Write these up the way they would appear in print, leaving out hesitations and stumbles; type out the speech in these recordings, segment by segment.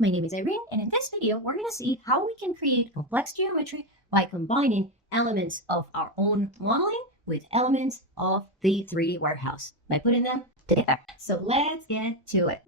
my name is Irene, and in this video, we're going to see how we can create complex geometry by combining elements of our own modeling with elements of the 3D warehouse by putting them together. So let's get to it.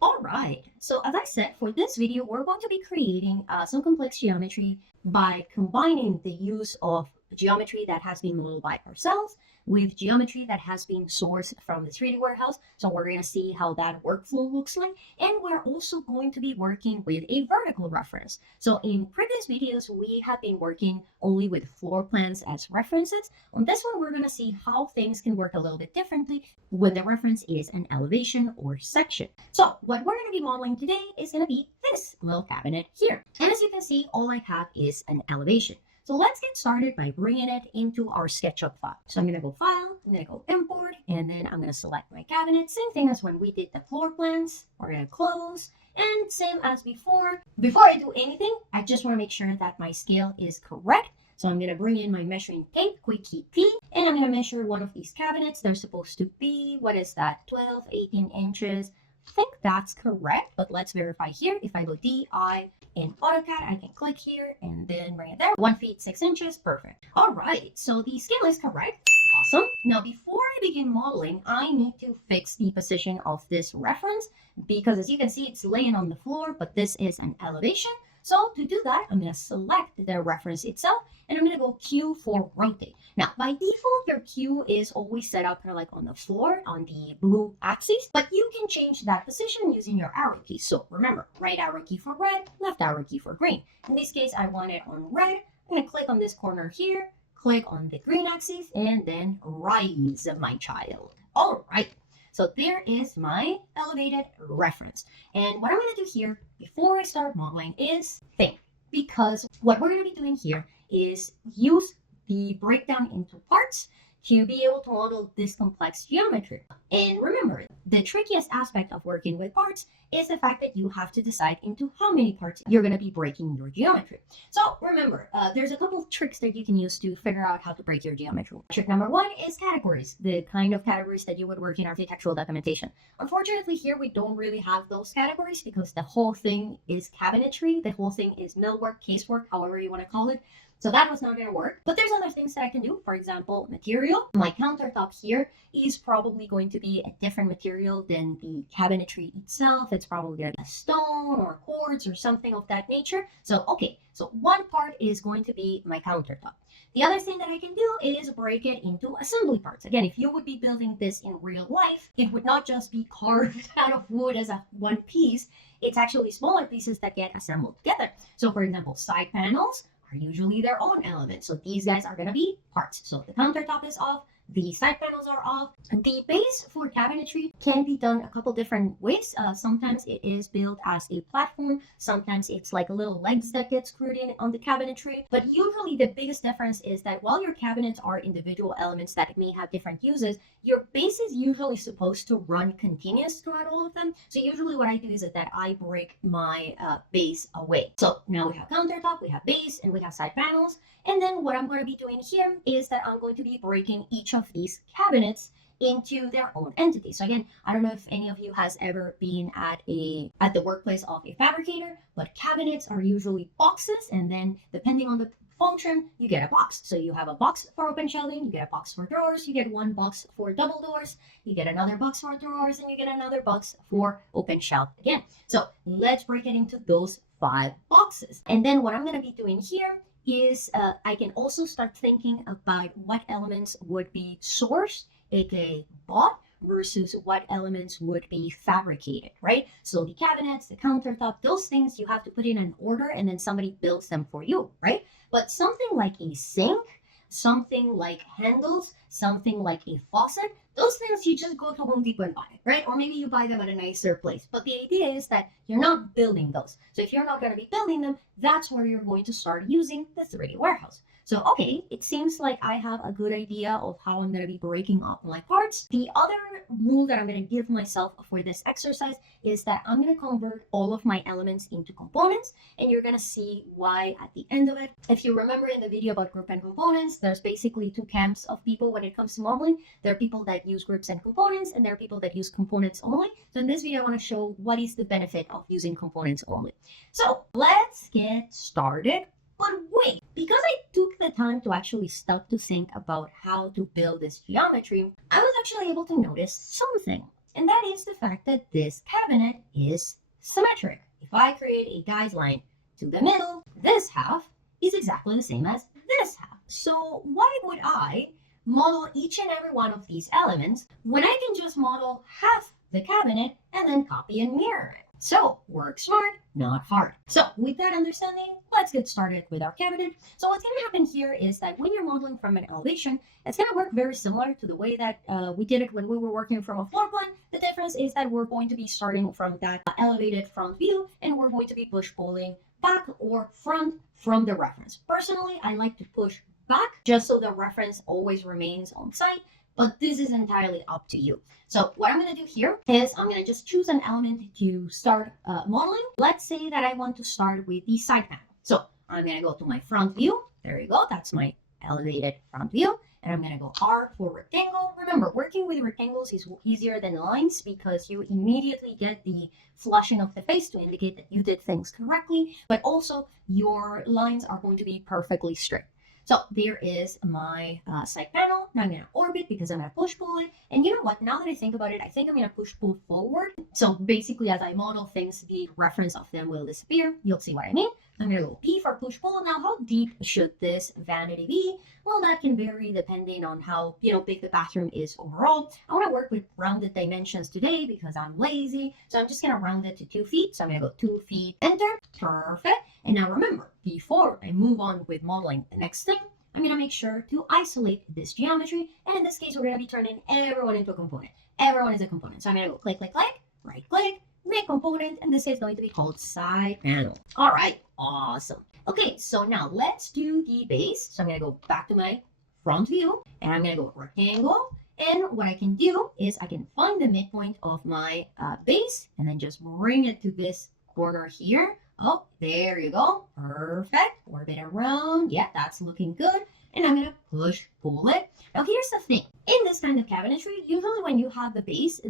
Alright, so as I said, for this video, we're going to be creating some complex geometry by combining the use of geometry that has been modeled by ourselves with geometry that has been sourced from the 3D warehouse. So we're going to see how that workflow looks like. And we're also going to be working with a vertical reference. So in previous videos, we have been working only with floor plans as references. On this one, we're going to see how things can work a little bit differently when the reference is an elevation or section. So what we're going to be modeling today is going to be this little cabinet here. And as you can see, all I have is an elevation. So let's get started by bringing it into our Sketchup file. So I'm going to go File, I'm going to go Import, and then I'm going to select my cabinet. Same thing as when we did the floor plans. We're going to close, and same as before. Before I do anything, I just want to make sure that my scale is correct. So I'm going to bring in my measuring tape, quick key T, and I'm going to measure one of these cabinets. They're supposed to be, what is that, 12, 18 inches. I think that's correct, but let's verify here. If I go DI in AutoCAD, I can click here and then bring it there. 1 feet 6 inches, perfect. All right, so the scale is correct. Awesome. Now, before I begin modeling, I need to fix the position of this reference because as you can see, it's laying on the floor, but this is an elevation. So to do that, I'm going to select the reference itself and I'm going to go Q for rotate. Now, by default, your Q is always set up kind of like on the floor on the blue axis, but you can change that position using your arrow key. So remember, right arrow key for red, left arrow key for green. In this case, I want it on red. I'm going to click on this corner here, click on the green axis, and then rise, my child. All right. So there is my elevated reference. And what I'm going to do here before I start modeling is think, because what we're going to be doing here is use the breakdown into parts to be able to model this complex geometry. And remember, the trickiest aspect of working with parts is the fact that you have to decide into how many parts you're going to be breaking your geometry. So remember, there's a couple of tricks that you can use to figure out how to break your geometry. Trick number one is categories, the kind of categories that you would work in architectural documentation. Unfortunately, here we don't really have those categories because the whole thing is cabinetry. The whole thing is millwork, casework, however you want to call it. So that was not going to work. But there's other things that I can do. For example, material. My countertop here is probably going to be a different material than the cabinetry itself. It's probably going to be a stone or quartz or something of that nature. So, okay. So one part is going to be my countertop. The other thing that I can do is break it into assembly parts. Again, if you would be building this in real life, it would not just be carved out of wood as a one piece. It's actually smaller pieces that get assembled together. So for example, side panels are usually their own element. So these guys are going to be parts. So the countertop is off, the side panels are off. The base for cabinetry can be done a couple different ways. Sometimes it is built as a platform. Sometimes it's like little legs that get screwed in on the cabinetry. But usually the biggest difference is that while your cabinets are individual elements that may have different uses, your base is usually supposed to run continuous throughout all of them. So usually what I do is that I break my base away. So now we have countertop, we have base, and we have side panels. And then what I'm going to be doing here is that I'm going to be breaking each of these cabinets into their own entity. So again, I don't know if any of you has ever been at the workplace of a fabricator, but cabinets are usually boxes, and then depending on the function, you get a box. So you have a box for open shelving, you get a box for drawers, you get one box for double doors, you get another box for drawers, and you get another box for open shelf again. So let's break it into those 5 boxes. And then what I'm going to be doing here is I can also start thinking about what elements would be sourced, aka bought, versus what elements would be fabricated, right? So the cabinets, the countertop, those things you have to put in an order and then somebody builds them for you, right? But something like a sink, something like handles, something like a faucet, those things you just go to Home Depot and buy, right? Or maybe you buy them at a nicer place. But the idea is that you're not building those. So if you're not going to be building them, that's where you're going to start using the 3D warehouse. So, okay, it seems like I have a good idea of how I'm going to be breaking up my parts. The other rule that I'm going to give myself for this exercise is that I'm going to convert all of my elements into components, and you're going to see why at the end of it. If you remember in the video about group and components, there's basically two camps of people when it comes to modeling. There are people that use groups and components, and there are people that use components only. So in this video, I want to show what is the benefit of using components only. So let's get started. But wait, because I took the time to actually stop to think about how to build this geometry, I was actually able to notice something. And that is the fact that this cabinet is symmetric. If I create a guideline to the middle, this half is exactly the same as this half. So why would I model each and every one of these elements when I can just model half the cabinet and then copy and mirror it? So work smart, not hard. So with that understanding, let's get started with our cabinet. So what's going to happen here is that when you're modeling from an elevation, it's going to work very similar to the way that we did it when we were working from a floor plan. The difference is that we're going to be starting from that elevated front view, and we're going to be push-pulling back or front from the reference. Personally, I like to push back just so the reference always remains on site, but this is entirely up to you. So what I'm going to do here is I'm going to just choose an element to start modeling. Let's say that I want to start with the side panel. So I'm going to go to my front view. There you go. That's my elevated front view. And I'm going to go R for rectangle. Remember, working with rectangles is easier than lines because you immediately get the flushing of the face to indicate that you did things correctly, but also your lines are going to be perfectly straight. So there is my side panel. Now I'm going to orbit because I'm going to push pull it. And you know what? Now that I think about it, I think I'm going to push pull forward. So basically, as I model things, the reference of them will disappear. You'll see what I mean. I'm going to go P for push pull. Now, how deep should this vanity be? Well, that can vary depending on how big the bathroom is overall. I want to work with rounded dimensions today because I'm lazy. So I'm just going to round it to 2 feet. So I'm going to go 2 feet, enter. Perfect. And now remember, before I move on with modeling the next thing, I'm going to make sure to isolate this geometry. And in this case, we're going to be turning everyone into a component. Everyone is a component. So I'm going to go click, click, click, right click, make component, and this is going to be called side panel. All right, awesome. Okay, so now let's do the base. So I'm going to go back to my front view, and I'm going to go rectangle. And what I can do is I can find the midpoint of my base, and then just bring it to this corner here. Oh, there you go. Perfect. Orbit around. Yeah, that's looking good. And I'm going to push, pull it. Now, here's the thing. In this kind of cabinetry, usually when you have the base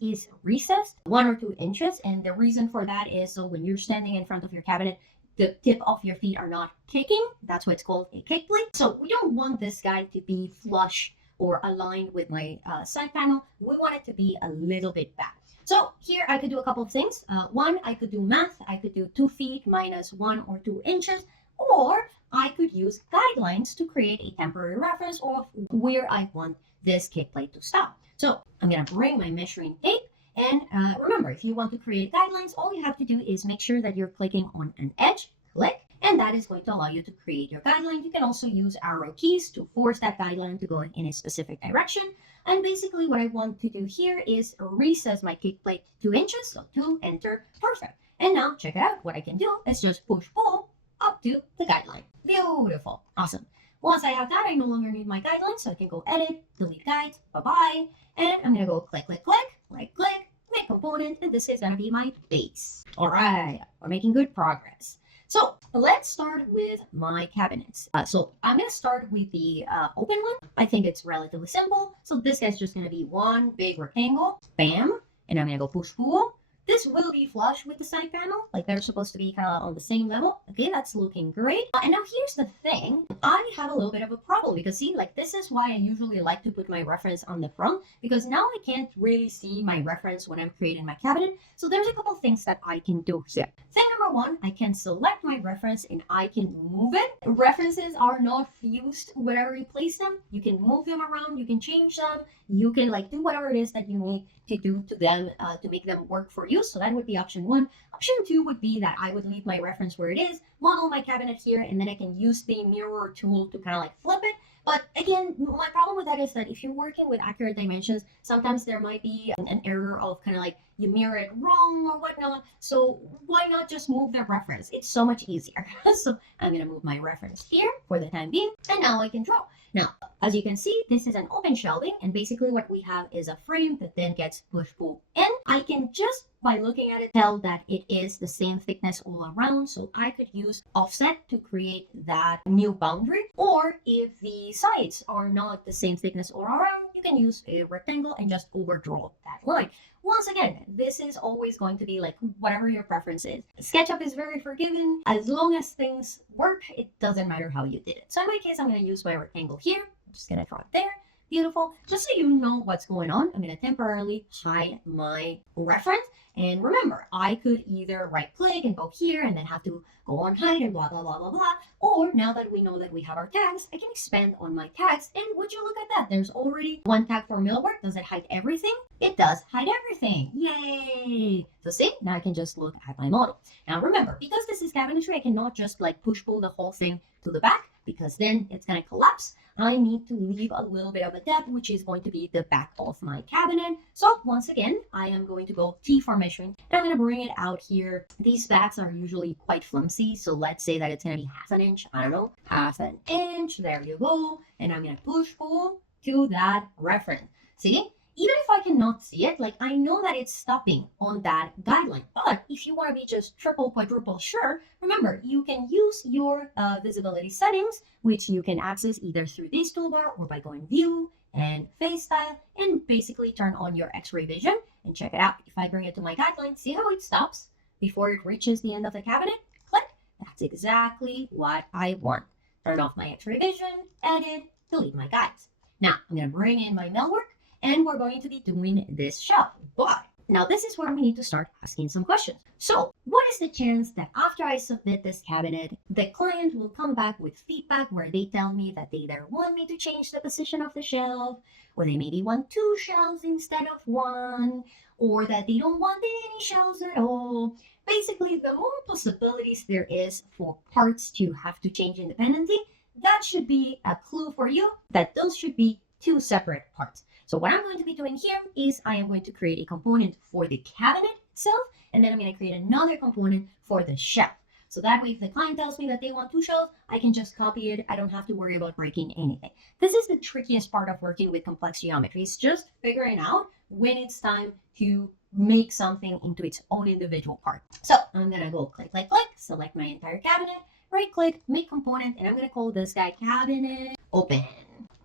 is recessed 1 or 2 inches. And the reason for that is so when you're standing in front of your cabinet, the tip of your feet are not kicking. That's why it's called a kick plate. So we don't want this guy to be flush or aligned with my side panel. We want it to be a little bit back. So here I could do a couple of things. One, I could do math. I could do 2 feet minus 1 or 2 inches, or I could use guidelines to create a temporary reference of where I want this kick plate to stop. So I'm going to bring my measuring tape. And remember, if you want to create guidelines, all you have to do is make sure that you're clicking on an edge, click, and that is going to allow you to create your guideline. You can also use arrow keys to force that guideline to go in a specific direction. And basically what I want to do here is recess my kick plate 2 inches. So 2, enter, perfect. And now check it out. What I can do is just push pull up to the guideline. Beautiful. Awesome. Once I have that, I no longer need my guideline. So I can go edit, delete guides, bye-bye. And I'm going to go click, click, click, right click, make component. And this is going to be my base. All right. We're making good progress. So let's start with my cabinets. So I'm going to start with the open one. I think it's relatively simple. So this guy's just going to be one big rectangle. Bam. And I'm going to go push pull. This will be flush with the side panel. Like they're supposed to be kind of on the same level. Okay, that's looking great. And now here's the thing. I have a little bit of a problem because see, like this is why I usually like to put my reference on the front because now I can't really see my reference when I'm creating my cabinet. So there's a couple things that I can do here. Thing number one, I can select my reference and I can move it. References are not fused wherever you place them. You can move them around. You can change them. You can like do whatever it is that you need to do to them to make them work for you. So that would be option one. Option two would be that I would leave my reference where it is, model my cabinet here, and then I can use the mirror tool to kind of like flip it. But again, my problem with that is that if you're working with accurate dimensions, sometimes there might be an error of kind of like you mirror it wrong or whatnot. So why not just move the reference? It's so much easier. So I'm gonna move my reference here for the time being, and now I can draw. Now, as you can see, this is an open shelving, and basically what we have is a frame that then gets push-pull in. I can just, by looking at it, tell that it is the same thickness all around, so I could use offset to create that new boundary. Or if the sides are not the same thickness all around, you can use a rectangle and just overdraw that line. Once again, this is always going to be like whatever your preference is. SketchUp is very forgiving. As long as things work, it doesn't matter how you did it. So in my case, I'm going to use my rectangle here. I'm just going to draw it there. Beautiful. Just so you know what's going on, I'm going to temporarily hide my reference. And remember, I could either right click and go here and then have to go on hide and blah, blah, blah, blah, blah. Or now that we know that we have our tags, I can expand on my tags. And would you look at that? There's already one tag for millwork. Does it hide everything? It does hide everything. Yay! So see, now I can just look at my model. Now remember, because this is cabinetry, I cannot just like push pull the whole thing to the back because then it's going to collapse. I need to leave a little bit of a depth, which is going to be the back of my cabinet. So once again, I am going to go T for measuring, and I'm going to bring it out here. These backs are usually quite flimsy, so let's say that it's going to be half an inch. I don't know, half an inch. There you go. And I'm going to push pull to that reference. See? Even if I cannot see it, like I know that it's stopping on that guideline. But if you want to be just triple, quadruple sure, remember, you can use your visibility settings, which you can access either through this toolbar or by going view and face style and basically turn on your x-ray vision and check it out. If I bring it to my guideline, see how it stops before it reaches the end of the cabinet? Click. That's exactly what I want. Turn off my x-ray vision, edit, delete my guides. Now, I'm going to bring in my millwork. And we're going to be doing this shelf. But now this is where we need to start asking some questions. So what is the chance that after I submit this cabinet, the client will come back with feedback where they tell me that they either want me to change the position of the shelf, or they maybe want 2 shelves instead of 1, or that they don't want any shelves at all. Basically, the more possibilities there is for parts to have to change independently, that should be a clue for you that those should be 2 separate parts. So what I'm going to be doing here is I am going to create a component for the cabinet itself, and then I'm going to create another component for the shelf. So that way, if the client tells me that they want 2 shelves, I can just copy it. I don't have to worry about breaking anything. This is the trickiest part of working with complex geometry. It's just figuring out when it's time to make something into its own individual part. So I'm going to go click, click, click, select my entire cabinet, right click, make component, and I'm going to call this guy cabinet open.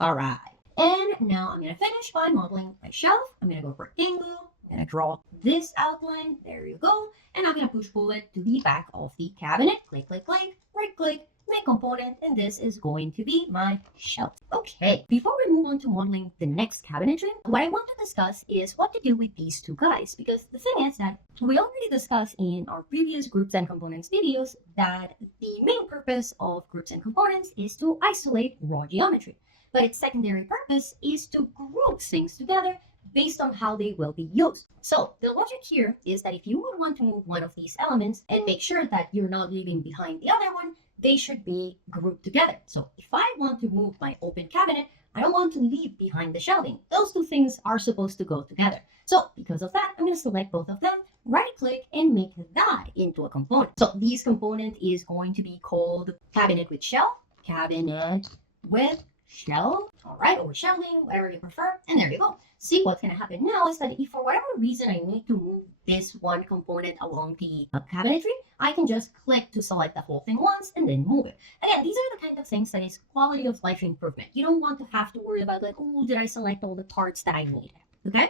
All right. And now I'm going to finish by modeling my shelf. I'm going to go rectangle. I'm going to draw this outline. There you go. And I'm going to push pull it to the back of the cabinet. Click, click, click, right click, make component. And this is going to be my shelf. Okay, before we move on to modeling the next cabinetry, what I want to discuss is what to do with these 2 guys. Because the thing is that we already discussed in our previous groups and components videos that the main purpose of groups and components is to isolate raw geometry. But its secondary purpose is to group things together based on how they will be used. So the logic here is that if you would want to move one of these elements and make sure that you're not leaving behind the other one, they should be grouped together. So if I want to move my open cabinet, I don't want to leave behind the shelving. Those 2 things are supposed to go together. So because of that, I'm going to select both of them, right click, and make that into a component. So this component is going to be called cabinet with shelf, cabinet with shelf, all right, or shelving, whatever you prefer, and there you go. See, what's going to happen now is that if for whatever reason I need to move this one component along the cabinetry, I can just click to select the whole thing once and then move it. Again, these are the kind of things that is quality of life improvement. You don't want to have to worry about like, oh, did I select all the parts that I need? Okay?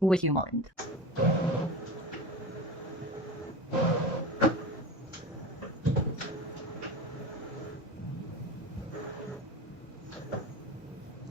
With your mind.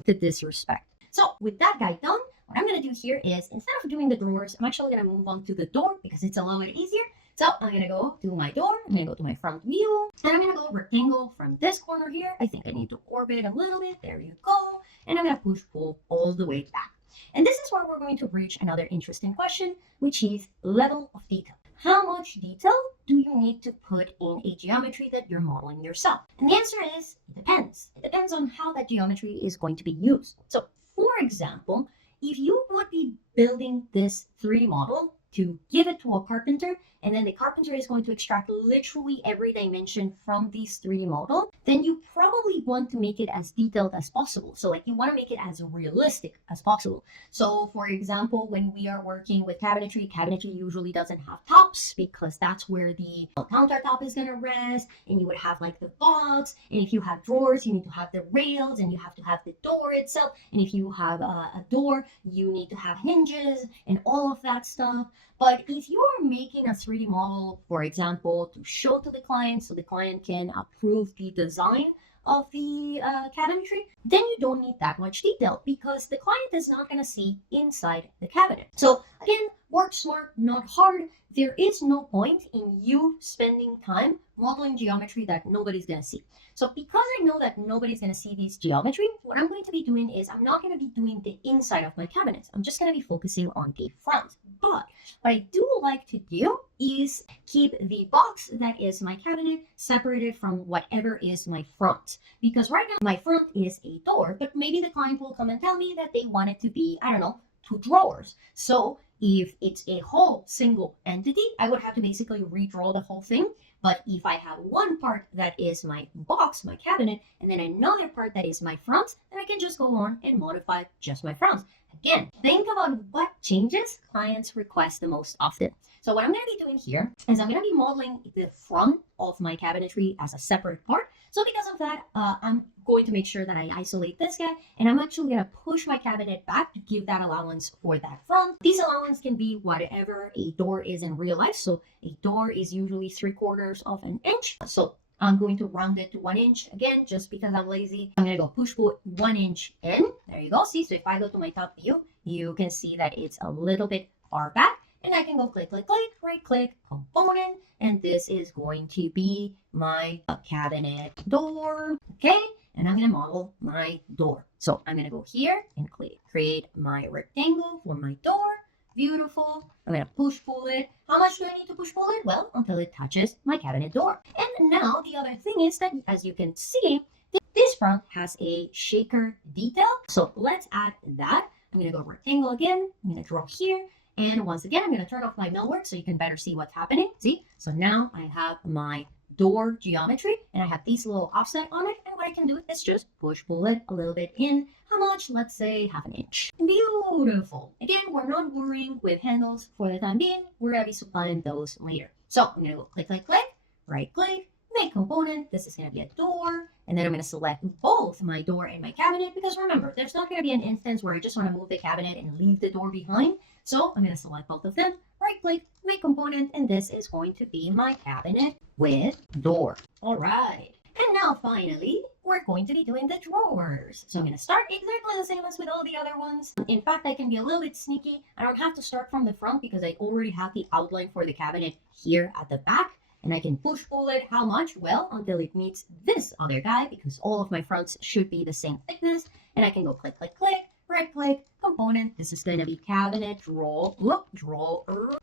The disrespect. So with that guy done, what I'm going to do here is instead of doing the drawers, I'm actually going to move on to the door because it's a little bit easier. So I'm going to go to my door. I'm going to go to my front view and I'm going to go rectangle from this corner here. I think I need to orbit a little bit. There you go. And I'm going to push pull all the way back. And this is where we're going to reach another interesting question, which is level of detail. How much detail do you need to put in a geometry that you're modeling yourself? And the answer is, it depends. It depends on how that geometry is going to be used. So, for example, if you would be building this 3D model to give it to a carpenter, and then the carpenter is going to extract literally every dimension from this 3D model, then you probably want to make it as detailed as possible. So like you want to make it as realistic as possible. So for example, when we are working with cabinetry, cabinetry usually doesn't have tops because that's where the countertop is going to rest, and you would have like the box, and if you have drawers, you need to have the rails, and you have to have the door itself, and if you have a door, you need to have hinges and all of that stuff. But if you are making a 3D model, for example, to show to the client so the client can approve the design of the cabinetry, then you don't need that much detail because the client is not going to see inside the cabinet. So again, work smart, not hard. There is no point in you spending time modeling geometry that nobody's going to see. So because I know that nobody's going to see this geometry, what I'm going to be doing is I'm not going to be doing the inside of my cabinets. I'm just going to be focusing on the front. But what I do like to do is keep the box that is my cabinet separated from whatever is my front. Because right now my front is a door, but maybe the client will come and tell me that they want it to be, I don't know, 2 drawers. So if it's a whole single entity, I would have to basically redraw the whole thing. But if I have one part that is my box, my cabinet, and then another part that is my front, then I can just go on and modify just my front. Again, think about what changes clients request the most often. So what I'm going to be doing here is I'm going to be modeling the front of my cabinetry as a separate part. So because of that, I'm going to make sure that I isolate this guy, and I'm actually going to push my cabinet back to give that allowance for that front. This allowance can be whatever a door is in real life. So a door is usually 3/4 of an inch. So I'm going to round it to 1 inch again, just because I'm lazy. I'm going to go push pull 1 inch in. There you go. See, so if I go to my top view, you can see that it's a little bit far back. And I can go click, click, click, right click, component. And this is going to be my cabinet door. Okay. And I'm going to model my door. So I'm going to go here and click, create my rectangle for my door. Beautiful. I'm going to push pull it. How much do I need to push pull it? Well, until it touches my cabinet door. And now the other thing is that, as you can see, this front has a shaker detail. So let's add that. I'm going to go rectangle again. I'm going to draw here. And once again, I'm going to turn off my millwork so you can better see what's happening. See? So now I have my door geometry, and I have these little offset on it. And what I can do is just push pull it a little bit in. How much? Let's say 1/2 inch. Beautiful. Again, we're not worrying with handles for the time being. We're going to be supplying those later. So I'm going to go click, click, click, right click, make component. This is going to be a door. And then I'm going to select both my door and my cabinet, because remember, there's not going to be an instance where I just want to move the cabinet and leave the door behind. So I'm going to select both of them, right click, make component, and this is going to be my cabinet with door. All right. And now finally, we're going to be doing the drawers. So I'm going to start exactly the same as with all the other ones. In fact, I can be a little bit sneaky. I don't have to start from the front because I already have the outline for the cabinet here at the back. And I can push pull it how much? Well, until it meets this other guy, because all of my fronts should be the same thickness. And I can go click, click, click, right click, component. This is going to be cabinet, drawer,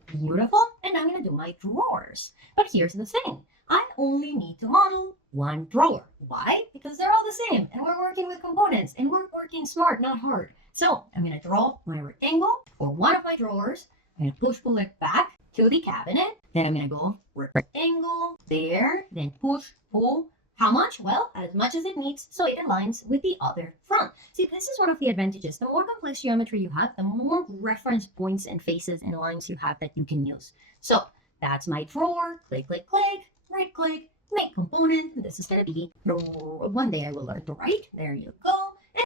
beautiful. And I'm going to do my drawers. But here's the thing. I only need to model one drawer. Why? Because they're all the same, and we're working with components, and we're working smart, not hard. So I'm going to draw my rectangle for one of my drawers. I'm going to push pull it back to the cabinet. Then I'm going to go rectangle there, then push pull. How much? Well, as much as it needs, so it aligns with the other front. See, this is one of the advantages. The more complex geometry you have, the more reference points and faces and lines you have that you can use. So that's my drawer. Click, click, click, right click, make component. This is going to be, one day I will learn to write. There you go.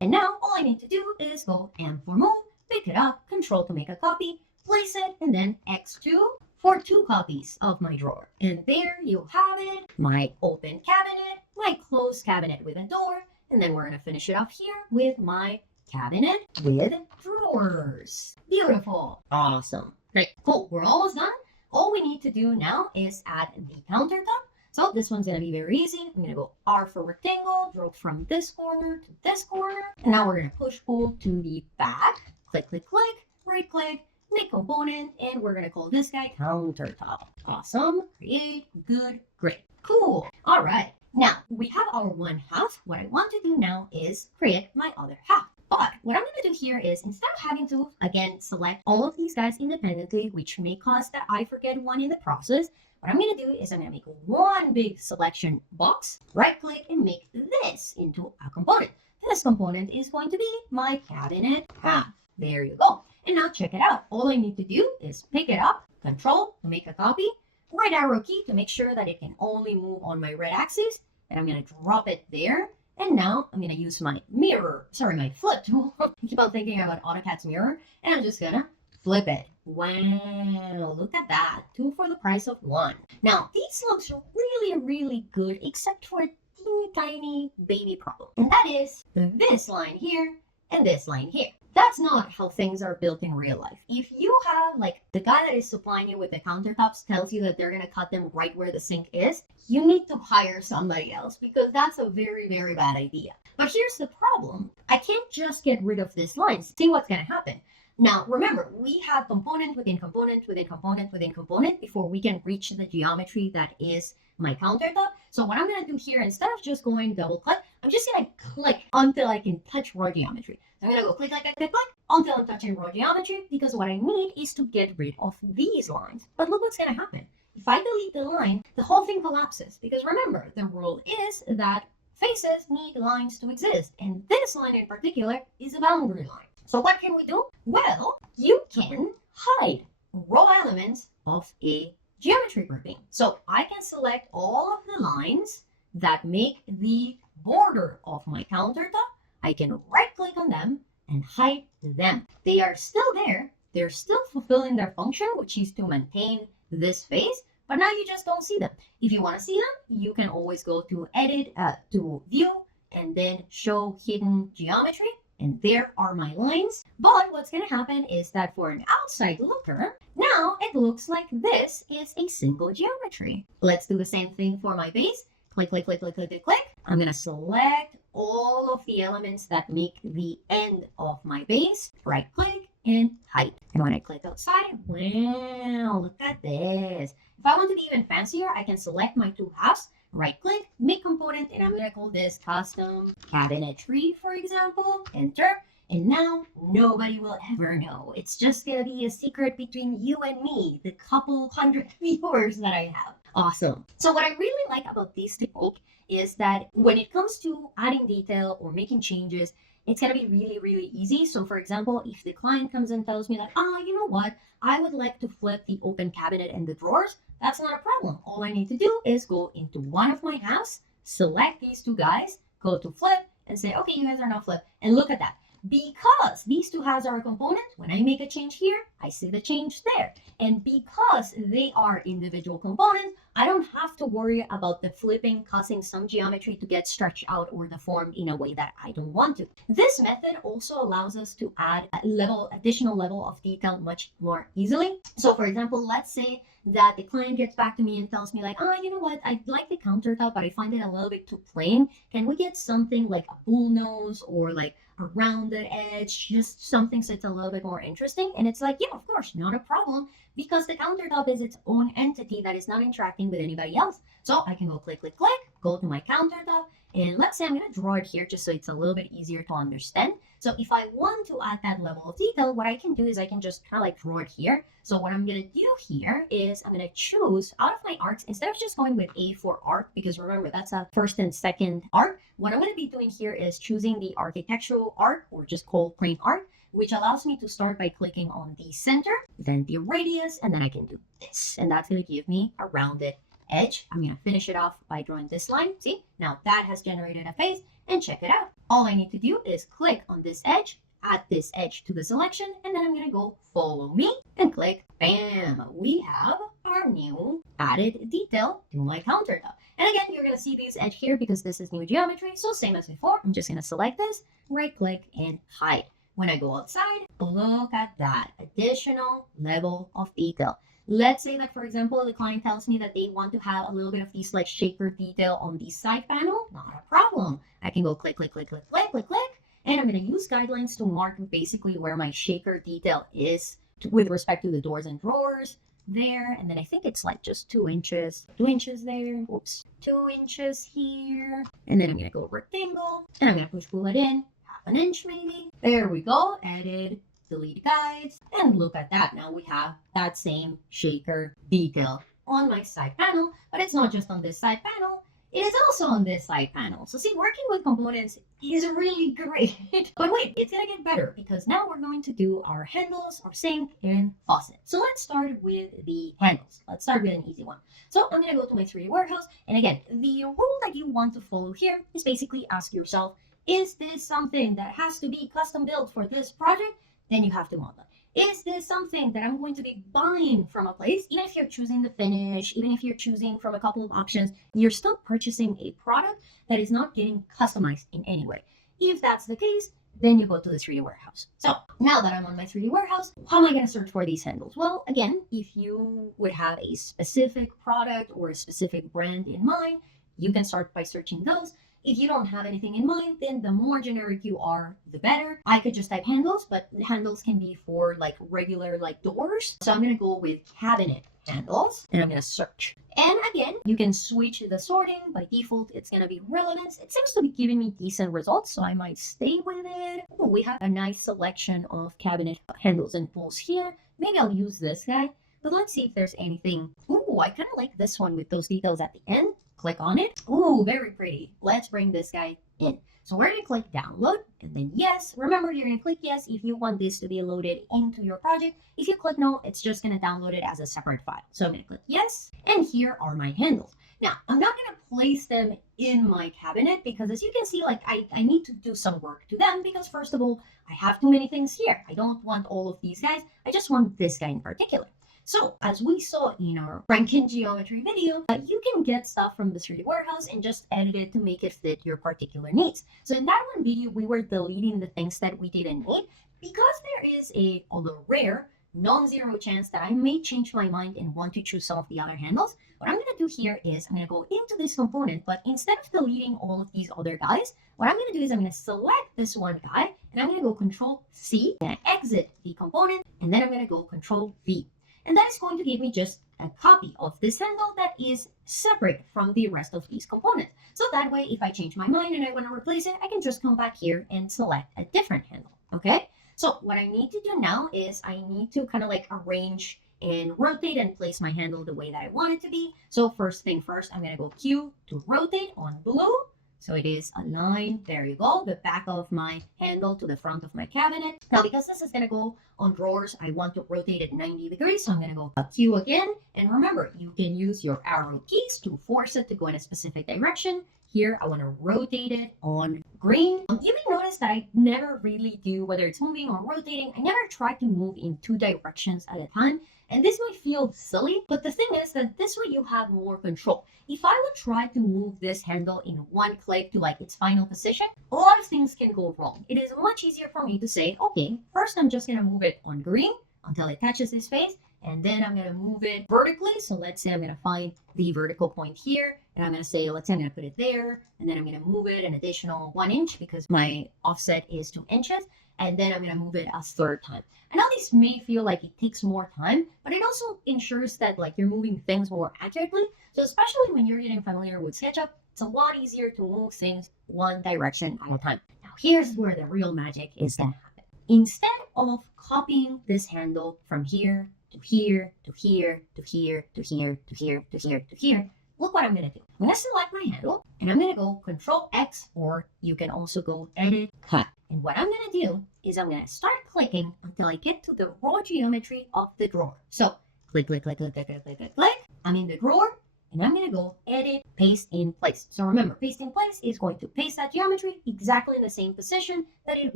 And now all I need to do is go M for move, pick it up, control to make a copy, place it, and then X2 for 2 copies of my drawer. And there you have it, my open cabinet, my closed cabinet with a door, and then we're going to finish it off here with my cabinet with drawers. Beautiful. Awesome. Great. Cool. We're almost done. All we need to do now is add the countertop. So this one's going to be very easy. I'm going to go R for rectangle, draw from this corner to this corner. And now we're going to push pull to the back. Click, click, click, right click, make component, and we're gonna call this guy countertop. Awesome, create, good, great, cool. All right, now we have our one half. What I want to do now is create my other half. But what I'm gonna do here is, instead of having to, again, select all of these guys independently, which may cause that I forget one in the process, what I'm gonna do is I'm gonna make one big selection box, right click, and make this into a component. This component is going to be my cabinet half. There you go. And now check it out. All I need to do is pick it up, control to make a copy, right arrow key to make sure that it can only move on my red axis, and I'm gonna drop it there. And now I'm gonna use my my flip tool. I keep on thinking about AutoCAD's mirror, and I'm just gonna flip it. Wow, look at that. 2 for the price of 1. Now, these looks really, really good, except for a teeny tiny baby problem. And that is this line here and this line here. That's not how things are built in real life. If you have, like, the guy that is supplying you with the countertops tells you that they're going to cut them right where the sink is, you need to hire somebody else, because that's a very, very bad idea. But here's the problem. I can't just get rid of this line. See what's going to happen. Now, remember, we have component within component within component within component before we can reach the geometry that is my countertop. So what I'm going to do here, instead of just going double click, I'm just going to click until I can touch raw geometry. I'm going to go click, click, click, click, click until I'm touching raw geometry, because what I need is to get rid of these lines. But look what's going to happen. If I delete the line, the whole thing collapses, because remember, the rule is that faces need lines to exist, and this line in particular is a boundary line. So what can we do? Well, you can hide raw elements of a geometry grouping. So I can select all of the lines that make the border of my countertop. I can right click on them and hide them. They are still there. They're still fulfilling their function, which is to maintain this face, but now you just don't see them. If you want to see them, you can always go to edit, to view, and then show hidden geometry. And there are my lines. But what's going to happen is that for an outside looker, now it looks like this is a single geometry. Let's do the same thing for my base. Click, click, click, click, click, click, click. I'm going to select all of the elements that make the end of my base. Right click and hide. And when I click outside, wow, look at this. If I want to be even fancier, I can select my two halves. Right click, make component, and I'm gonna call this custom cabinetry, for example. Enter, and now nobody will ever know. It's just gonna be a secret between you and me, the couple hundred viewers that I have. Awesome. So what I really like about this technique is that when it comes to adding detail or making changes, it's gonna be really, really easy. So for example, if the client comes and tells me like, you know what, I would like to flip the open cabinet and the drawers, that's not a problem. All I need to do is go into one of my halves, select these two guys, go to flip, and say, okay, you guys are now flipped. And look at that. Because these two halves are a component, when I make a change here, I see the change there. And because they are individual components, I don't have to worry about the flipping causing some geometry to get stretched out or deformed in a way that I don't want to. This method also allows us to add a additional level of detail much more easily. So for example, let's say that the client gets back to me and tells me like, you know what, I like the countertop, but I find it a little bit too plain. Can we get something like a bull nose or like a rounded edge, just something so it's a little bit more interesting? And it's like, yeah, of course, not a problem, because the countertop is its own entity that is not interacting with anybody else. So I can go click, click, click, go to my countertop, and let's say I'm going to draw it here just so it's a little bit easier to understand. So if I want to add that level of detail, what I can do is I can just kind of like draw it here. So what I'm going to do here is I'm going to choose out of my arcs, instead of just going with A for arc, because remember, that's a first and second arc. What I'm going to be doing here is choosing the architectural arc, or just called crane arc, which allows me to start by clicking on the center, then the radius, and then I can do this. And that's going to give me a rounded edge. I'm going to finish it off by drawing this line. See, now that has generated a face, and check it out. All I need to do is click on this edge, add this edge to the selection, and then I'm going to go follow me and click, bam, we have our new added detail to my countertop. And again, you're going to see this edge here because this is new geometry. So same as before, I'm just going to select this, right click, and hide. When I go outside, look at that additional level of detail. Let's say that, for example, the client tells me that they want to have a little bit of this like shaker detail on the side panel. Not a problem. I can go click, click, click, click, click, click, click. And I'm going to use guidelines to mark basically where my shaker detail is with respect to the doors and drawers there. And then I think it's like just 2 inches, 2 inches there. Oops, 2 inches here. And then I'm gonna go rectangle and I'm gonna push pull it in, half an inch maybe. There we go, added, delete guides. And look at that, now we have that same shaker detail on my side panel, but it's not just on this side panel. It is also on this side panel. So see, working with components is really great. But wait, it's gonna get better because now we're going to do our handles, our sink, and faucet. So let's start with the handles. Let's start with an easy one. So I'm gonna go to my 3D warehouse. And again, the rule that you want to follow here is basically ask yourself, is this something that has to be custom built for this project? Then you have to model. Is this something that I'm going to be buying from a place? Even if you're choosing the finish, even if you're choosing from a couple of options, you're still purchasing a product that is not getting customized in any way. If that's the case, then you go to the 3D warehouse. So now that I'm on my 3D warehouse, how am I going to search for these handles? Well, again, if you would have a specific product or a specific brand in mind, you can start by searching those. If you don't have anything in mind, then the more generic you are, the better. I could just type handles, but handles can be for like regular like doors. So I'm going to go with cabinet handles and I'm going to search. And again, you can switch the sorting. By default, it's going to be relevance. It seems to be giving me decent results, so I might stay with it. Ooh, we have a nice selection of cabinet handles and pulls here. Maybe I'll use this guy, but let's see if there's anything. Ooh, I kind of like this one with those details at the end. Click on it. Ooh, very pretty. Let's bring this guy in. So we're going to click download and then yes. Remember, you're going to click yes if you want this to be loaded into your project. If you click no, it's just going to download it as a separate file. So I'm going to click yes. And here are my handles. Now, I'm not going to place them in my cabinet because as you can see, like I need to do some work to them because first of all, I have too many things here. I don't want all of these guys. I just want this guy in particular. So as we saw in our Franken geometry video, you can get stuff from the 3D warehouse and just edit it to make it fit your particular needs. So in that one video, we were deleting the things that we didn't need because there is a, although rare, non-zero chance that I may change my mind and want to choose some of the other handles. What I'm going to do here is I'm going to go into this component, but instead of deleting all of these other guys, what I'm going to do is I'm going to select this one guy and I'm going to go Control C and exit the component, and then I'm going to go Control V. And that is going to give me just a copy of this handle that is separate from the rest of these components. So that way, if I change my mind and I want to replace it, I can just come back here and select a different handle, okay? So what I need to do now is I need to kind of like arrange and rotate and place my handle the way that I want it to be. So first thing first, I'm going to go Q to rotate on blue. So it is aligned, there you go, the back of my handle to the front of my cabinet. Now, because this is going to go on drawers, I want to rotate it 90 degrees. So I'm going to go Q again. And remember, you can use your arrow keys to force it to go in a specific direction. Here, I want to rotate it on green. You may notice that I never really do, whether it's moving or rotating, I never try to move in 2 directions at a time. And this might feel silly, but the thing is that this way you have more control. If I would try to move this handle in one click to like its final position, a lot of things can go wrong. It is much easier for me to say, okay, first I'm just going to move it on green until it touches this face. And then I'm going to move it vertically. So let's say I'm going to find the vertical point here. And I'm going to say, let's say I'm going to put it there. And then I'm going to move it an additional 1 inch because my offset is 2 inches. And then I'm going to move it a third time. I know this may feel like it takes more time, but it also ensures that like you're moving things more accurately. So especially when you're getting familiar with SketchUp, it's a lot easier to move things one direction at a time. Now here's where the real magic is going to happen. Instead of copying this handle from here to here, to here, to here, to here, to here, to here, to here, look what I'm going to do. I'm going to select my handle and I'm going to go Control X, or you can also go Edit, Cut. And what I'm going to do is I'm going to start clicking until I get to the raw geometry of the drawer. So click, click, click, click, click, click, click, click, click. I'm in the drawer and I'm going to go Edit, Paste in Place. So remember, Paste in Place is going to paste that geometry exactly in the same position that it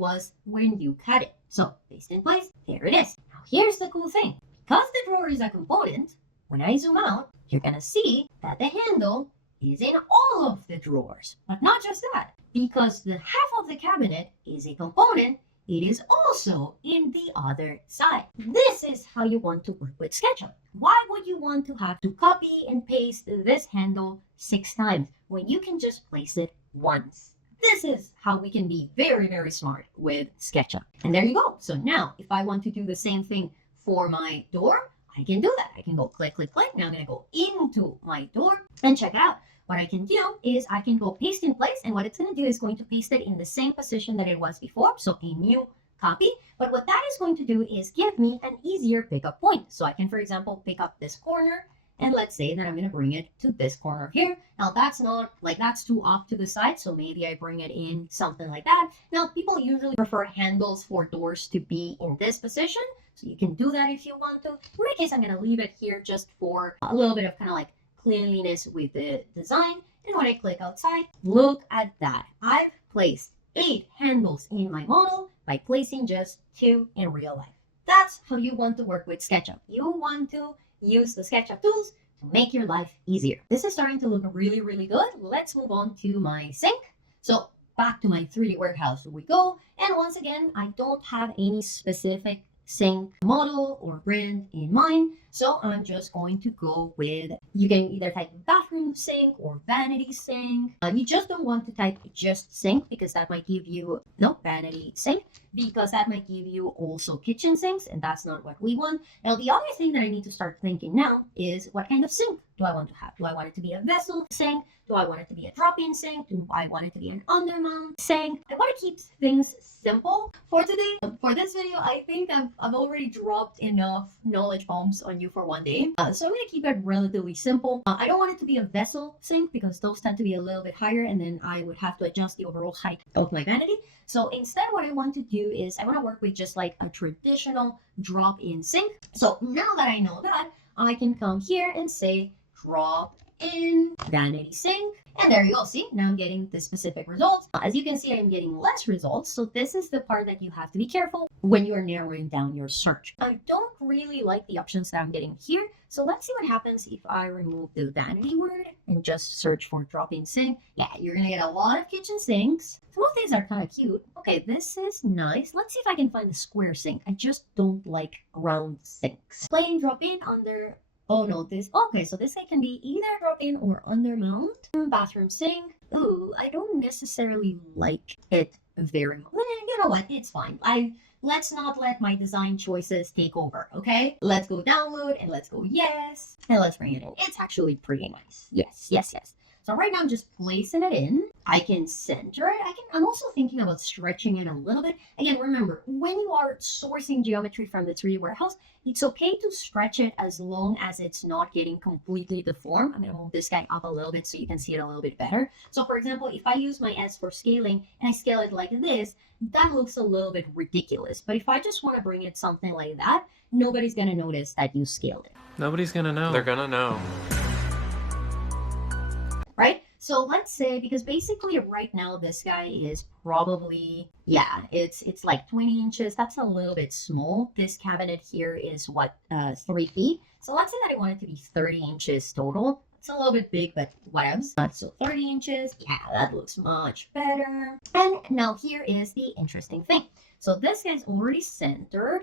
was when you cut it. So Paste in Place, there it is. Now here's the cool thing. Because the drawer is a component, when I zoom out, you're going to see that the handle is in all of the drawers. But not just that, because the half of the cabinet is a component, it is also in the other side. This is how you want to work with SketchUp. Why would you want to have to copy and paste this handle 6 times when you can just place it once? This is how we can be very, very smart with SketchUp. And there you go. So now, if I want to do the same thing for my door, I can do that. I can go click, click, click. Now I'm going to go into my door and check out. What I can do is I can go paste in place, and what it's going to do is going to paste it in the same position that it was before, so a new copy. But what that is going to do is give me an easier pickup point. So I can, for example, pick up this corner, and let's say that I'm going to bring it to this corner here. Now that's not like that's too off to the side, so maybe I bring it in something like that. Now people usually prefer handles for doors to be in this position, so you can do that if you want to. In my case, I'm going to leave it here just for a little bit of kind of like cleanliness with the design. And when I click outside, look at that. I've placed 8 handles in my model by placing just 2 in real life. That's how you want to work with SketchUp. You want to use the SketchUp tools to make your life easier. This is starting to look really, really good. Let's move on to my sink. So back to my 3D warehouse we go. And once again, I don't have any specific sink model or brand in mind, so I'm just going to go with, you can either type bathroom sink or vanity sink. You just don't want to type just sink because that might give you vanity sink, because that might give you also kitchen sinks, and that's not what we want. Now the other thing that I need to start thinking now is, what kind of sink do I want to have? Do I want it to be a vessel sink? Do I want it to be a drop-in sink? Do I want it to be an undermount sink? I want to keep things simple for today. For this video, I think I've already dropped enough knowledge bombs on you for one day. So I'm going to keep it relatively simple. I don't want it to be a vessel sink because those tend to be a little bit higher, and then I would have to adjust the overall height of my vanity. So instead, what I want to do is I want to work with just like a traditional drop-in sink. So now that I know that, I can come here and say drop in vanity sink, and there you go. See, now I'm getting the specific results. As you can see, I'm getting less results, so this is the part that you have to be careful when you are narrowing down your search. I don't really like the options that I'm getting here, so let's see what happens if I remove the vanity word and just search for drop-in sink. Yeah, you're gonna get a lot of kitchen sinks. Some of these are kind of cute. Okay, this is nice. Let's see if I can find the square sink. I just don't like round sinks. Plain drop-in under. Oh no, okay, so this can be either drop-in or undermount. Bathroom sink. Ooh, I don't necessarily like it very much. You know what, it's fine. Let's not let my design choices take over, okay? Let's go download and let's go yes. And let's bring it in. It's actually pretty nice. Yes, yes, yes. So right now I'm just placing it in. I can center it. I'm also thinking about stretching it a little bit. Again, remember, when you are sourcing geometry from the 3D warehouse, it's okay to stretch it as long as it's not getting completely deformed. I'm going to move this guy up a little bit so you can see it a little bit better. So for example, if I use my S for scaling and I scale it like this, that looks a little bit ridiculous. But if I just want to bring it something like that, nobody's going to notice that you scaled it. Nobody's going to know. They're going to know. Right? So let's say, because basically right now this guy is probably, yeah, it's like 20 inches. That's a little bit small. This cabinet here is what, 3 feet. So let's say that I want it to be 30 inches total. It's a little bit big, but whatever. So 30 inches, yeah, that looks much better. And now here is the interesting thing. So this guy's already centered.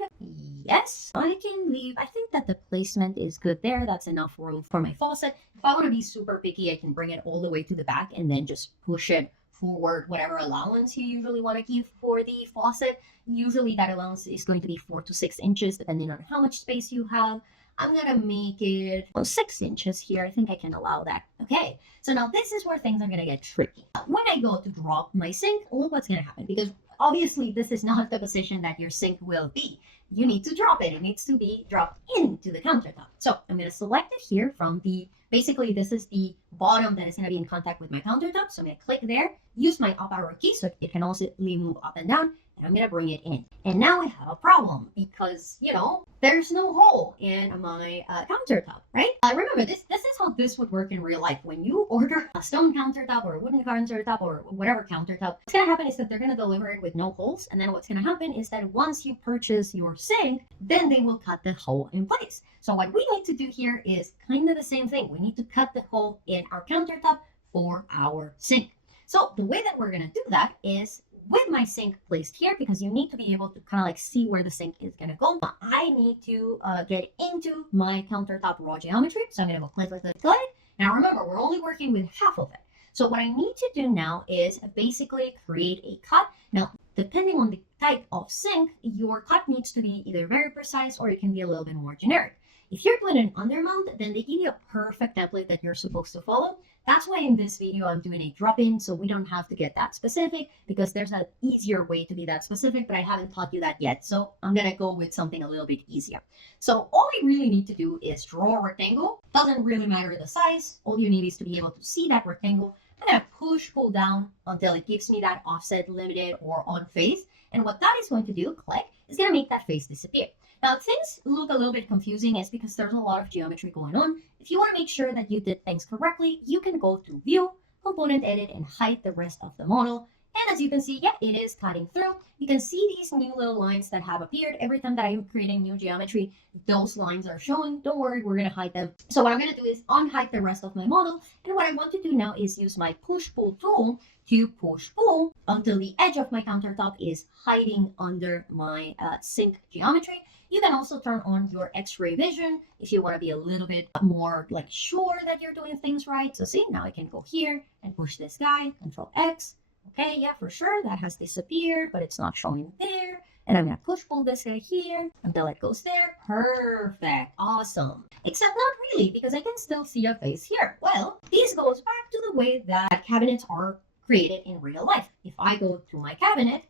Yes, I can leave. I think that the placement is good there. That's enough room for my faucet. If I want to be super picky, I can bring it all the way to the back and then just push it forward, whatever allowance you usually want to give for the faucet. Usually that allowance is going to be 4 to 6 inches, depending on how much space you have. I'm going to make it 6 inches here. I think I can allow that. Okay, so now this is where things are going to get tricky. When I go to drop my sink, look what's going to happen, because obviously this is not the position that your sink will be. You need to drop it. It needs to be dropped into the countertop. So I'm going to select it here from the, basically this is the bottom that is going to be in contact with my countertop. So I'm going to click there, use my up arrow key so it can also move up and down. And I'm going to bring it in. And now I have a problem because, you know, there's no hole in my countertop, right? Remember, this is how this would work in real life. When you order a stone countertop or a wooden countertop or whatever countertop, what's going to happen is that they're going to deliver it with no holes. And then what's going to happen is that once you purchase your sink, then they will cut the hole in place. So what we need to do here is kind of the same thing. We need to cut the hole in our countertop for our sink. So the way that we're going to do that is with my sink placed here, because you need to be able to kind of like see where the sink is going to go. I need to get into my countertop raw geometry. So I'm going to go click, click, click, click. Now remember, we're only working with half of it. So what I need to do now is basically create a cut. Now, depending on the type of sink, your cut needs to be either very precise or it can be a little bit more generic. If you're doing an undermount, then they give you a perfect template that you're supposed to follow. That's why in this video, I'm doing a drop-in, so we don't have to get that specific because there's an easier way to be that specific, but I haven't taught you that yet. So I'm gonna go with something a little bit easier. So all we really need to do is draw a rectangle. Doesn't really matter the size. All you need is to be able to see that rectangle. I'm gonna push, pull down until it gives me that offset, limited, or on face. And what that is going to do, click, is gonna make that face disappear. Now, things look a little bit confusing is because there's a lot of geometry going on. If you want to make sure that you did things correctly, you can go to View, Component Edit, and hide the rest of the model. And as you can see, yeah, it is cutting through. You can see these new little lines that have appeared. Every time that I'm creating new geometry, those lines are showing. Don't worry, we're going to hide them. So what I'm going to do is unhide the rest of my model. And what I want to do now is use my push-pull tool to push-pull until the edge of my countertop is hiding under my sink geometry. You can also turn on your X-ray vision if you want to be a little bit more like sure that you're doing things right. So see, now I can go here and push this guy, Control X. Okay, yeah, for sure, that has disappeared, but it's not showing there. And I'm going to push-pull this guy here until it goes there. Perfect, awesome. Except not really, because I can still see a face here. Well, this goes back to the way that cabinets are created in real life. If I go to my cabinet,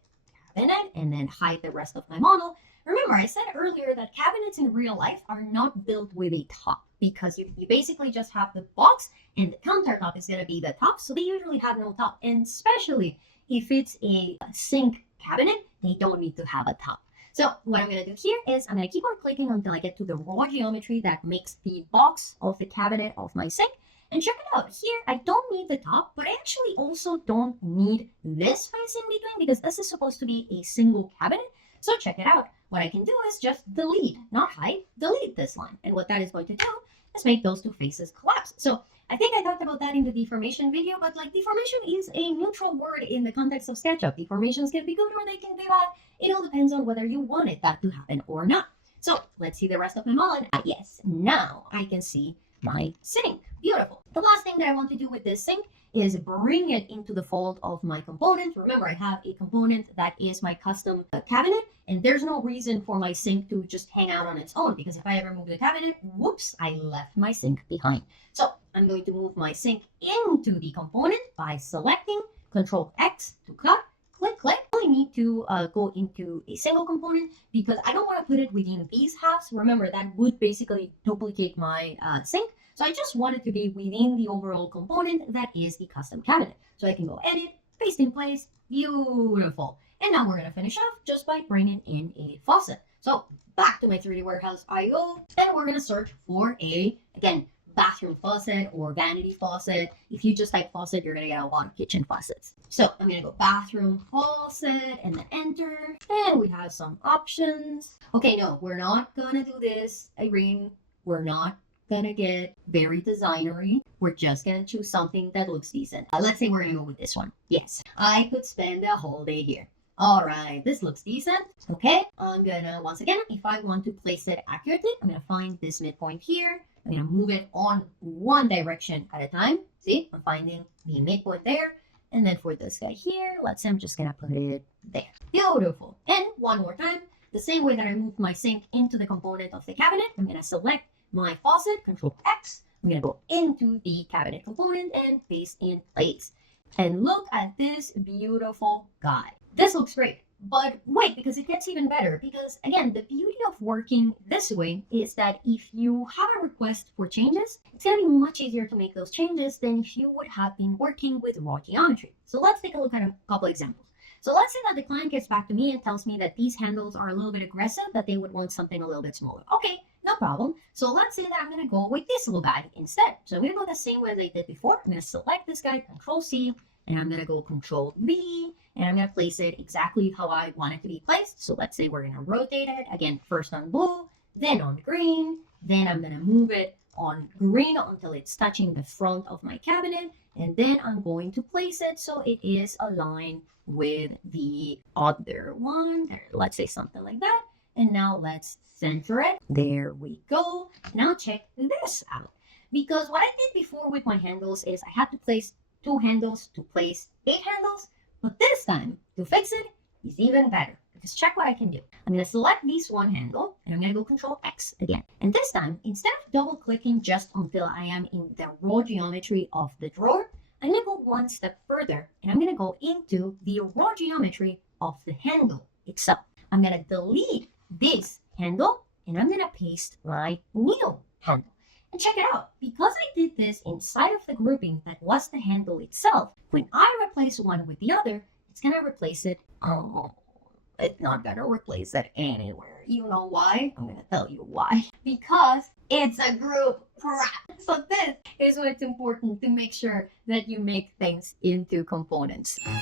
and then hide the rest of my model. Remember, I said earlier that cabinets in real life are not built with a top because you basically just have the box and the countertop is going to be the top. So they usually have no top. And especially if it's a sink cabinet, they don't need to have a top. So what I'm going to do here is I'm going to keep on clicking until I get to the raw geometry that makes the box of the cabinet of my sink. And check it out. Here, I don't need the top, but I actually also don't need this space in between because this is supposed to be a single cabinet. So check it out. What I can do is just delete, not hide, delete this line. And what that is going to do is make those two faces collapse. So I think I talked about that in the deformation video, but like deformation is a neutral word in the context of SketchUp. Deformations can be good or they can be bad. It all depends on whether you wanted that to happen or not. So let's see the rest of my model. Yes, now I can see my sink. Beautiful. The last thing that I want to do with this sink is bring it into the fold of my component. Remember, I have a component that is my custom cabinet, and there's no reason for my sink to just hang out on its own because if I ever move the cabinet, whoops, I left my sink behind. So I'm going to move my sink into the component by selecting Control X to cut. Click, click. I only need to go into a single component because I don't want to put it within these halves. Remember, that would basically duplicate my sink. So I just want it to be within the overall component that is the custom cabinet. So I can go edit, paste in place, beautiful. And now we're going to finish off just by bringing in a faucet. So back to my 3D Warehouse IO, and we're going to search for again, bathroom faucet or vanity faucet. If you just type faucet, you're going to get a lot of kitchen faucets. So I'm going to go bathroom faucet and then enter. And we have some options. Okay, no, we're not going to do this, Irene. We're not going to get very designery. We're just going to choose something that looks decent. Let's say we're going to go with this one. Yes, I could spend a whole day here. All right, this looks decent. Okay, I'm going to, once again, if I want to place it accurately, I'm going to find this midpoint here. I'm going to move it on one direction at a time. See, I'm finding the midpoint there. And then for this guy here, let's say I'm just going to put it there. Beautiful. And one more time, the same way that I moved my sink into the component of the cabinet, I'm going to select my faucet, Control X. I'm going to go into the cabinet component and paste in place. And look at this beautiful guy. This looks great. But wait, because it gets even better. Because again, the beauty of working this way is that if you have a request for changes, it's going to be much easier to make those changes than if you would have been working with raw geometry. So let's take a look at a couple examples. So let's say that the client gets back to me and tells me that these handles are a little bit aggressive, that they would want something a little bit smaller. Okay, no problem. So let's say that I'm going to go with this little guy instead. So I'm going to go the same way as I did before. I'm going to select this guy, Control C, and I'm going to go Control V, and I'm going to place it exactly how I want it to be placed. So let's say we're going to rotate it, again, first on blue, then on green, then I'm going to move it on green until it's touching the front of my cabinet, and then I'm going to place it so it is aligned with the other one. There, let's say something like that. And now let's center it. There we go. Now check this out. Because what I did before with my handles is I had to place 2 handles to place 8 handles. But this time, to fix it, is even better. Because check what I can do. I'm going to select this one handle, and I'm going to go Control X again. And this time, instead of double clicking just until I am in the raw geometry of the drawer, I'm going to go one step further, and I'm going to go into the raw geometry of the handle itself. I'm going to delete this handle, and I'm going to paste my new handle. And check it out, because I did this inside of the grouping that was the handle itself, when I replace one with the other, it's going to replace it. It's not going to replace it anywhere. You know why? I'm going to tell you why. Because it's a group crap. So this is why it's important to make sure that you make things into components. I'm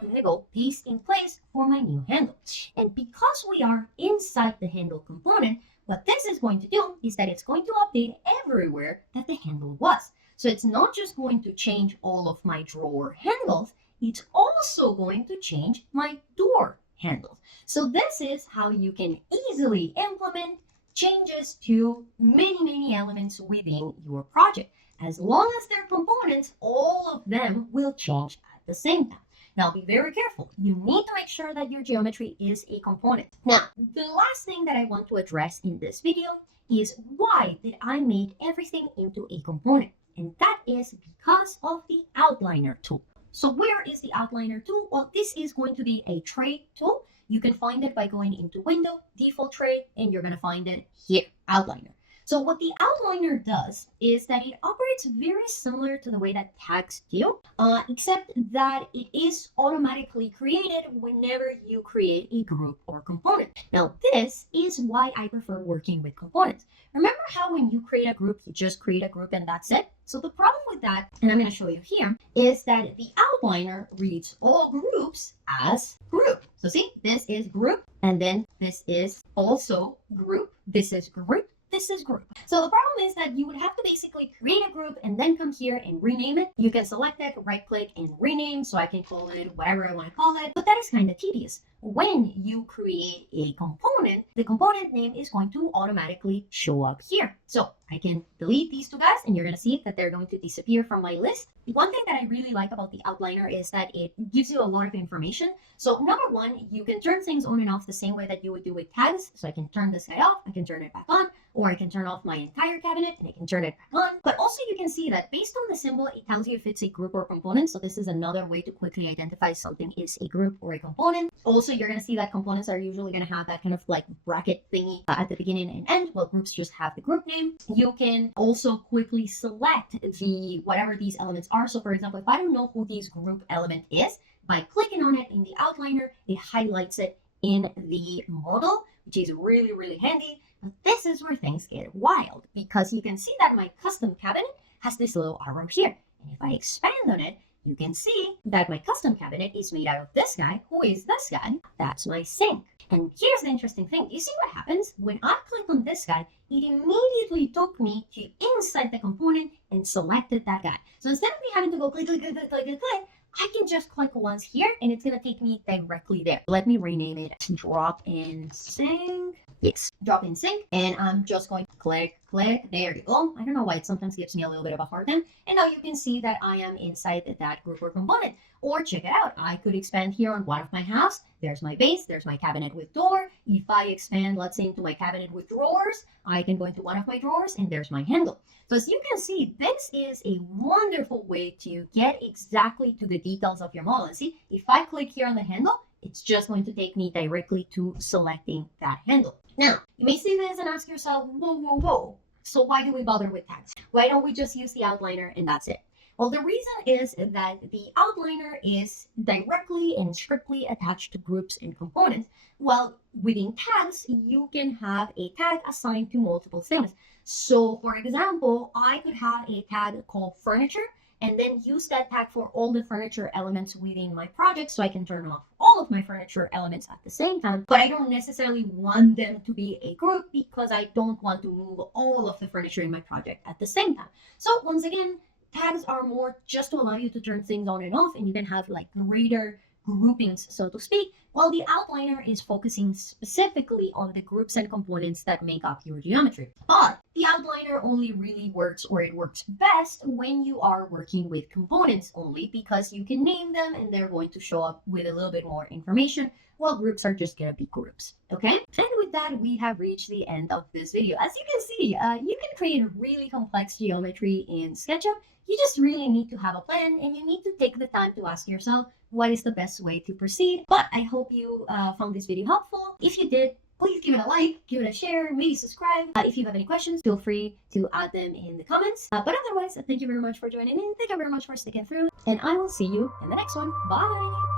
going to go paste in place for my new handle. And because we are inside the handle component, what this is going to do is that it's going to update everywhere that the handle was. So it's not just going to change all of my drawer handles, it's also going to change my door handles. So this is how you can easily implement changes to many elements within your project. As long as they're components, all of them will change at the same time. Now be very careful. You need to make sure that your geometry is a component. Now, the last thing that I want to address in this video is why did I make everything into a component? And that is because of the outliner tool. So where is the outliner tool? Well, this is going to be a tray tool. You can find it by going into Window, Default Tray, and you're going to find it here, Outliner. So what the outliner does is that it operates very similar to the way that tags do, except that it is automatically created whenever you create a group or component. Now, this is why I prefer working with components. Remember how when you create a group, you just create a group and that's it? So the problem with that, and I'm going to show you here, is that the outliner reads all groups as group. So see, this is group, and then this is also group. This is group. This is group. So the problem is that you would have to basically create a group and then come here and rename it. You can select it, right click and rename. So I can call it whatever I want to call it, but that is kind of tedious. When you create a component, the component name is going to automatically show up here. So I can delete these two guys and you're going to see that they're going to disappear from my list. One thing that I really like about the outliner is that it gives you a lot of information. So number one, you can turn things on and off the same way that you would do with tags. So I can turn this guy off, I can turn it back on, or I can turn off my entire cabinet and I can turn it back on. But also you can see that based on the symbol, it tells you if it's a group or component. So this is another way to quickly identify something is a group or a component. Also, you're going to see that components are usually going to have that kind of like bracket thingy at the beginning and end, while groups just have the group name. You can also quickly select the whatever these elements are. So for example, if I don't know who this group element is, by clicking on it in the outliner, it highlights it in the model, which is really handy. But this is where things get wild, because you can see that my custom cabinet has this little arrow here. And if I expand on it, you can see that my custom cabinet is made out of this guy. Who is this guy? That's my sink. And here's the interesting thing. You see what happens? When I click on this guy, it immediately took me to inside the component and selected that guy. So instead of me having to go click, I can just click once here and it's going to take me directly there. Let me rename it drop in sink. Yes, drop in sink. And I'm just going to click. There you go. I don't know why it sometimes gives me a little bit of a hard time. And now you can see that I am inside that group or component. Or check it out. I could expand here on one of my halves. There's my base. There's my cabinet with door. If I expand, let's say, into my cabinet with drawers, I can go into one of my drawers and there's my handle. So as you can see, this is a wonderful way to get exactly to the details of your model. And see, if I click here on the handle, it's just going to take me directly to selecting that handle. Now, you may see this and ask yourself, whoa. So why do we bother with tags? Why don't we just use the outliner and that's it? Well, the reason is that the outliner is directly and strictly attached to groups and components. Well, within tags, you can have a tag assigned to multiple things. So, for example, I could have a tag called furniture and then use that tag for all the furniture elements within my project, so I can turn off all of my furniture elements at the same time. But I don't necessarily want them to be a group because I don't want to move all of the furniture in my project at the same time. So once again, tags are more just to allow you to turn things on and off, and you can have like greater groupings, so to speak, while the outliner is focusing specifically on the groups and components that make up your geometry. But the outliner only really works, or it works best, when you are working with components only, because you can name them and they're going to show up with a little bit more information, while groups are just gonna be groups, okay? And with that, we have reached the end of this video. As you can see, you can create a really complex geometry in SketchUp. You just really need to have a plan, and you need to take the time to ask yourself what is the best way to proceed. But I hope you found this video helpful. If you did, please give it a like, give it a share, maybe subscribe. If you have any questions, feel free to add them in the comments. But otherwise, thank you very much for joining in. Thank you very much for sticking through, and I will see you in the next one. Bye!